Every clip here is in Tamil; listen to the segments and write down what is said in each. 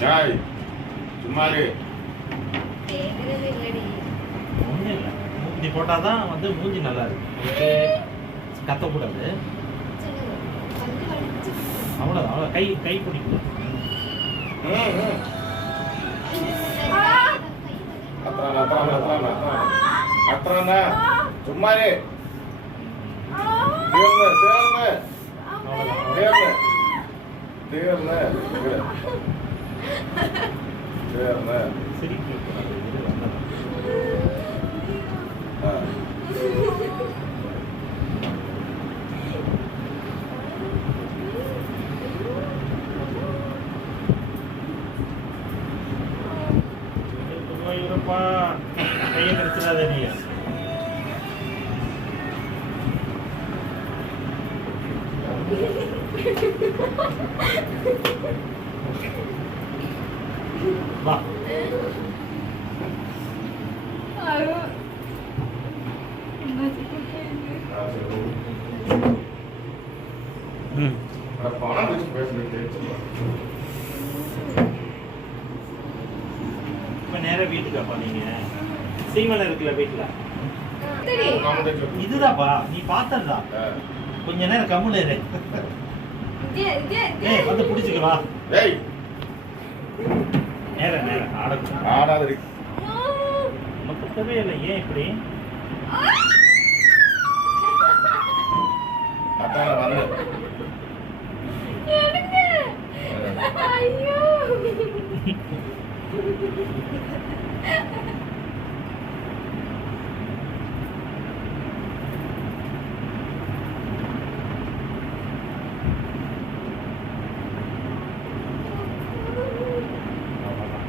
ஜாய் சும்மாரு கேக்குறது இல்லடி. ஒன்றும் இல்லை, மூக்குத்தி போட்டால் தான் வந்து மூஞ்சி நல்லா இருக்கு. அதுக்கு கத்தக்கூடாது. சொல்லு. வந்து வலிச்சு. அவ்வளோதான், அவ்வளோ கை கை பிடிக்கணும். அத்தனை சும்மாரு தேர்ந்து தேர்ந்து தேர்ந்து தேர்ந்து தேர்ந்து சிரிக்கக்கூடாது, இது வந்ததான். இருப்பா, கையை கடிச்சிடாத நீ. வா. பணம் வச்சு பேசுறது இப்ப நேரம் வீட்டுக்காப்பா நீங்க சீமலை இருக்குல்ல வீட்டுல, சரி. இதுதான்ப்பா நீ பார்த்ததுதான். கொஞ்ச நேரம் கம்முனு இரு. ஏய் வந்து பிடிச்சிக்க வா. ஏய் நேரம் நேரம் ஆடக்கூடாது. ஆடாது மொத்தவே இல்லை, ஏன் இப்படி? அத்தான வந்து எடுங்க. ஐயோ.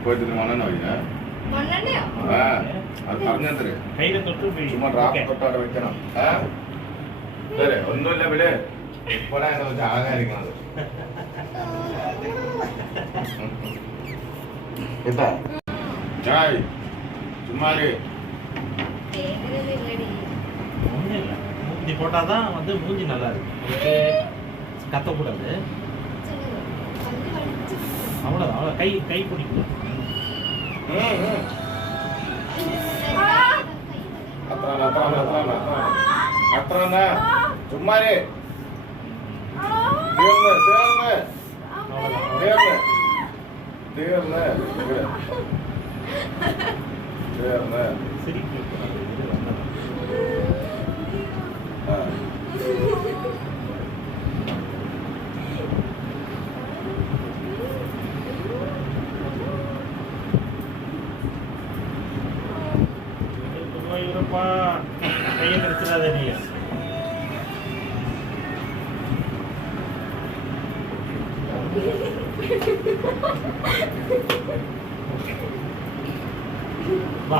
போயிட்டு மண்ணெண்ண வைங்க. மண்ணெண்ணெயா? அது പറഞ്ഞെന്തര് கையில தொட்டு போய் ചുമ്മാ ഡ്രാഫ്റ്റ് തൊട്ടാടെ വെക്കണം. ശരി ഒന്നുമില്ല വിളി ഇപ്പോഴാ എന്നെ വെച്ച് ആകാരിക്കുന്നത് കേട്ടാ ஜாய் சும்மாரு கேக்குறது இல்லடி. ஒன்றும் இல்லை, மூக்குத்தி போட்டால் தான் வந்து மூஞ்சி நல்லா இருக்கு. அதுக்கு கத்தக்கூடாது. சொல்லு. வந்து வலிச்சு. அவ்வளோதான், அவ்வளோ கை கை பிடிக்கணும். அத்தனை சும்மாரு தேர்ந்து தேர்ந்து தேர்ந்து தேர்ந்து தேர்ந்து சிரிக்கக்கூடாது, இது வந்ததான். இருப்பா, கையை கடிச்சிடாத நீ. வா.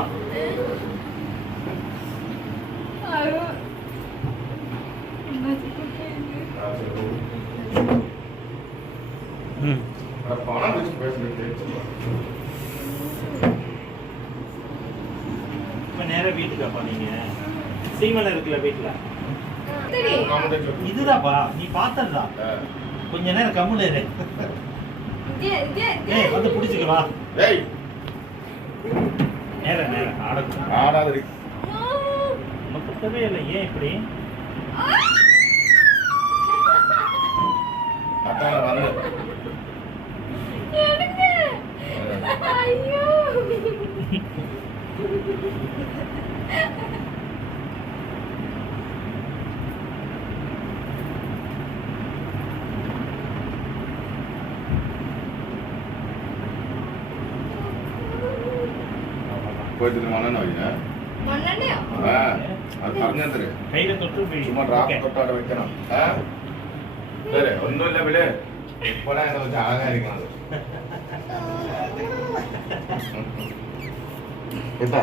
பணம் வச்சு பேசுறது இப்ப நேரம் வீட்டுக்காப்பா நீங்க சீமலை இருக்குல்ல வீட்டுல, சரி. இதுதான்ப்பா நீ பார்த்ததுதான். கொஞ்ச நேரம் கம்முனு இரு. ஏய் வந்து பிடிச்சிக்க வா. ஏய் நேரம் நேரம் ஆடக்கூடாது. ஆடாது மொத்தவே இல்லை, ஏன் இப்படி? அத்தான வந்து எடுங்க. ஐயோ. போயிட்டு மண்ணெண்ண வைங்க. மண்ணெண்ணெயா? அது പറഞ്ഞെന്തര് கையில தொட்டு போய் ചുമ്മാ ഡ്രാഫ്റ്റ് തൊട്ടാടെ വെക്കണം. ശരി ഒന്നുമില്ല വിളി ഇപ്പോഴാ എന്നെ വെച്ച് ആകാരിക്കുന്നത് കേട്ടാ